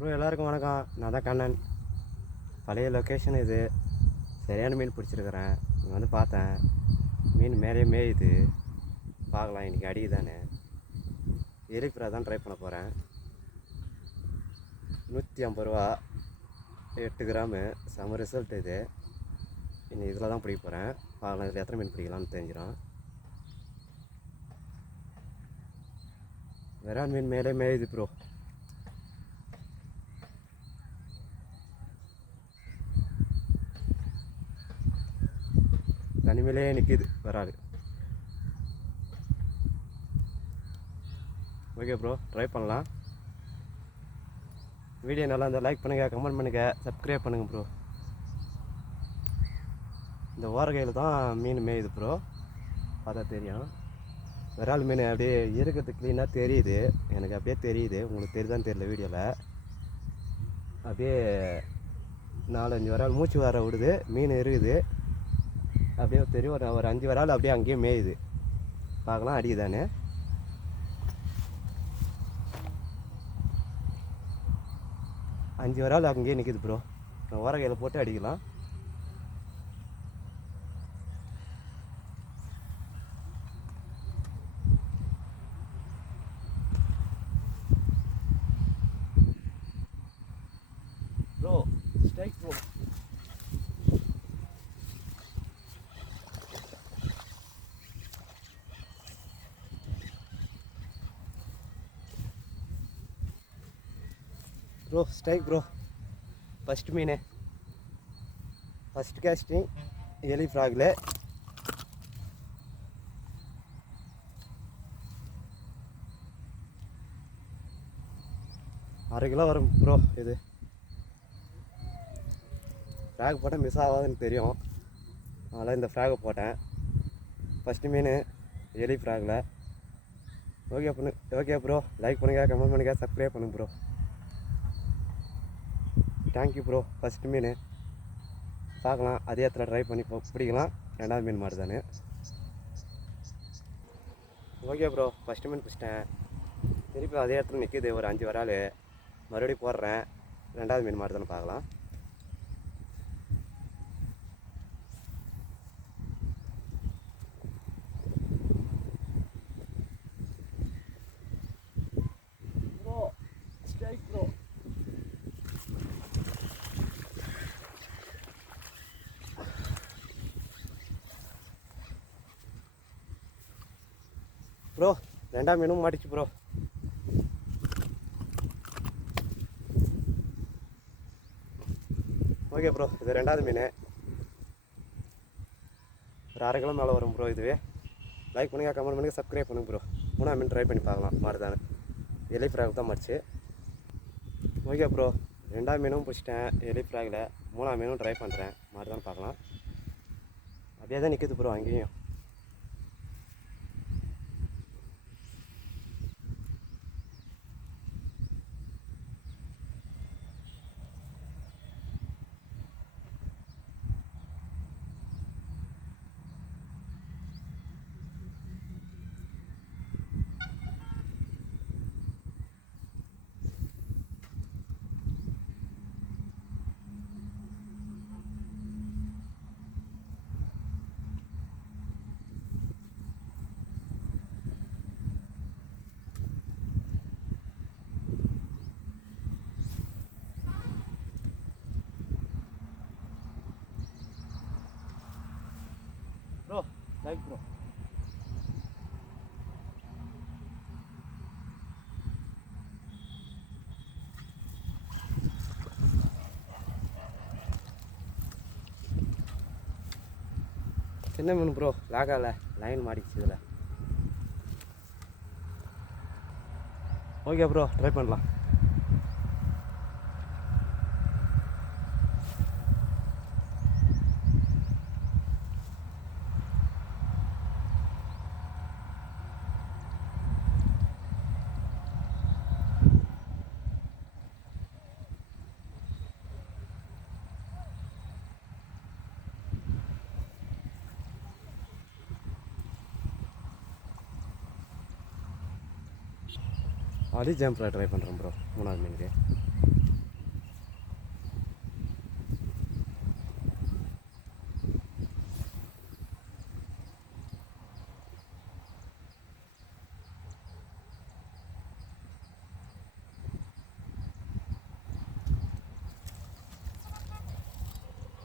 Bro எல்லாருக்கும் வணக்கம். நான் தான் கண்ணன். பழைய லொக்கேஷன் இது. சரியான மீன் பிடிச்சிருக்கிறேன். இங்கே வந்து பார்த்தேன், மீன் மேலே மேயுது. பார்க்கலாம் இன்றைக்கி அடிக்குதானே. எலிப்ரா தான் ட்ரை பண்ண போகிறேன். 150 ரூபா, 8 கிராமு. செம ரிசல்ட் இது. இன்னைக்கு இதில் தான் பிடிக்க போகிறேன். பார்க்கலாம் இதில் எத்தனை மீன் பிடிக்கலாம்னு தெரிஞ்சிடும். விரால் மீன் மேலே மேயுது ப்ரோ. தனிமையிலே நிற்கிது வராது. ஓகே ப்ரோ, ட்ரை பண்ணலாம். வீடியோ நல்லா இருந்தால் லைக் பண்ணுங்கள், கமெண்ட் பண்ணுங்கள், சப்ஸ்கிரைப் பண்ணுங்கள் ப்ரோ. இந்த ஓரகையில் தான் மீன் மேயுது ப்ரோ. பார்த்தா தெரியும். விரால் மீன் அப்படியே இருக்கிறது க்ளீனாக தெரியுது. எனக்கு அப்படியே தெரியுது. உங்களுக்கு தெரியுதான்னு தெரியல வீடியோவில். அப்படியே 4-5 விரால் மூச்சு வர விடுது. மீன் இருக்குது. அப்படியே தெரியும். ஒரு 5 விரால் அப்படியே அங்கேயே மேயுது. பார்க்கலாம் அடிக்குதானே. அஞ்சு விரால் அங்கேயே நிற்கிது ப்ரோ. நான் ஓரகையில் போட்டு அடிக்கலாம். Bro strike bro. Bro strike bro. First மீன், ஃபஸ்ட் கேஸ்டிங் எலி ஃப்ராகில். அரை கிலோ வரும் ப்ரோ. இது ஃப்ராக் போட்டால் மிஸ் ஆகாதுன்னு தெரியும், அதனால் இந்த ஃப்ராகை போட்டேன். ஃபஸ்ட்டு மீன் எலி ஃப்ராகில். ஓகே ப்ரோ, லைக் பண்ணுங்கள், கமெண்ட் பண்ணுங்கள், சப்ஸ்கிரைப் பண்ணுங்கள் ப்ரோ. Thank you bro. ஃபஸ்ட்டு மீன் பார்க்கலாம், அதே இடத்துல ட்ரை பண்ணி பிடிக்கலாம். ரெண்டாவது மீன் மாதிரி தானே. ஓகே ப்ரோ, ஃபஸ்ட்டு மீன் பிடிச்சிட்டேன். திருப்பி அதே இடத்துல நிற்கிது. ஒரு 5 விரால் மறுபடியும் போடுறேன். ரெண்டாவது மீன் மாதிரி தானே. பார்க்கலாம். Bro strike bro. ப்ரோ ரெண்டாம் மீனும் மாட்டிச்சு ப்ரோ. ஓகே ப்ரோ, இது ரெண்டாவது மீன். ஒரு அரை கிலோ மேலே வரும் ப்ரோ. இதுவே லைக் பண்ணுங்கள், கமெண்ட் பண்ணுங்கள், சப்ஸ்கிரைப் பண்ணுங்கள் ப்ரோ. மூணாவது மீன் ட்ரை பண்ணி பார்க்கலாம். மாறுதானே. எலி ஃப்ராக் தான் மாறிச்சு. ஓகே ப்ரோ, ரெண்டாவது மீனும் பிடிச்சிட்டேன் எலி ஃப்ராகில். மூணாவது மீனும் ட்ரை பண்ணுறேன். மாறுதான்னு பார்க்கலாம். அப்படியே தான் நிற்கிது ப்ரோ அங்கேயும். Bro like bro. சின்ன மீன் ப்ரோ. லாகால லைன் மாடிச்சு இதில். ஓகே ப்ரோ, ட்ரை பண்ணலாம். ஆலி ஜம்பில் ட்ரை பண்ணுறேன் ப்ரோ 3வது மீனுக்கு.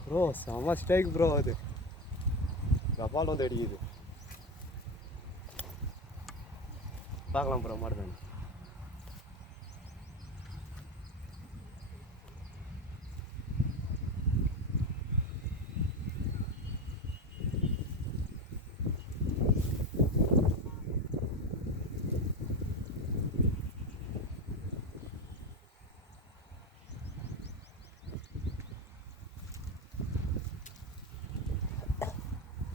ப்ரோ செம்ம ஸ்ட்ரைக் ப்ரோ. அது கபால் வந்து அடிக்குது. பார்க்கலாம் ப்ரோ மாடுதான்.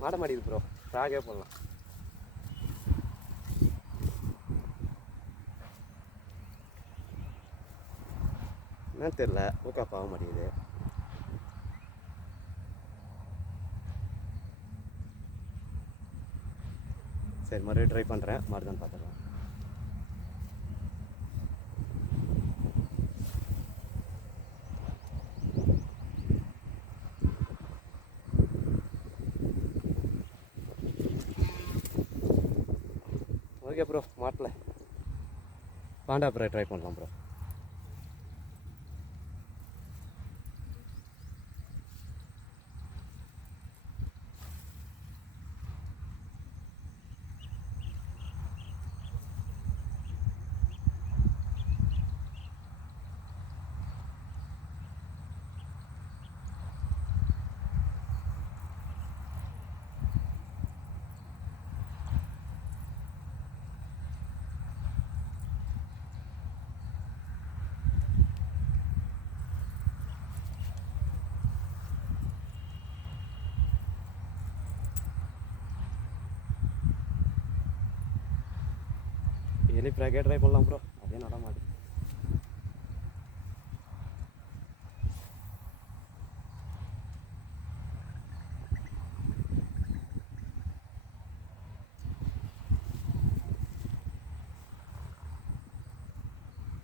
மாட மாட்டேங்குது ப்ரோ. ராகே போடலாம். என்னன்னு தெரில, ஊக்காப் ஆக மாட்டேங்குது. சரி மறுபடியும் ட்ரை பண்ணுறேன். மாடுதான் பார்த்துக்கலாம். ஓகே ப்ரோ, மாட்டல பாண்டா அப்புறம் ட்ரை பண்ணலாம் ப்ரோ. எலி ப்ராக்கே ட்ரை பண்ணலாம் ப்ரோ. அதே நட மாடு.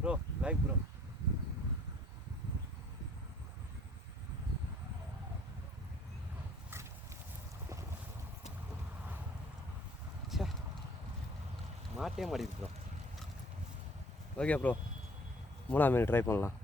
Bro like bro. மாட்டே மாட்டேங்குது ப்ரோ. ஓகே ப்ரோ, 3வது மீன் ட்ரை பண்ணலாம்.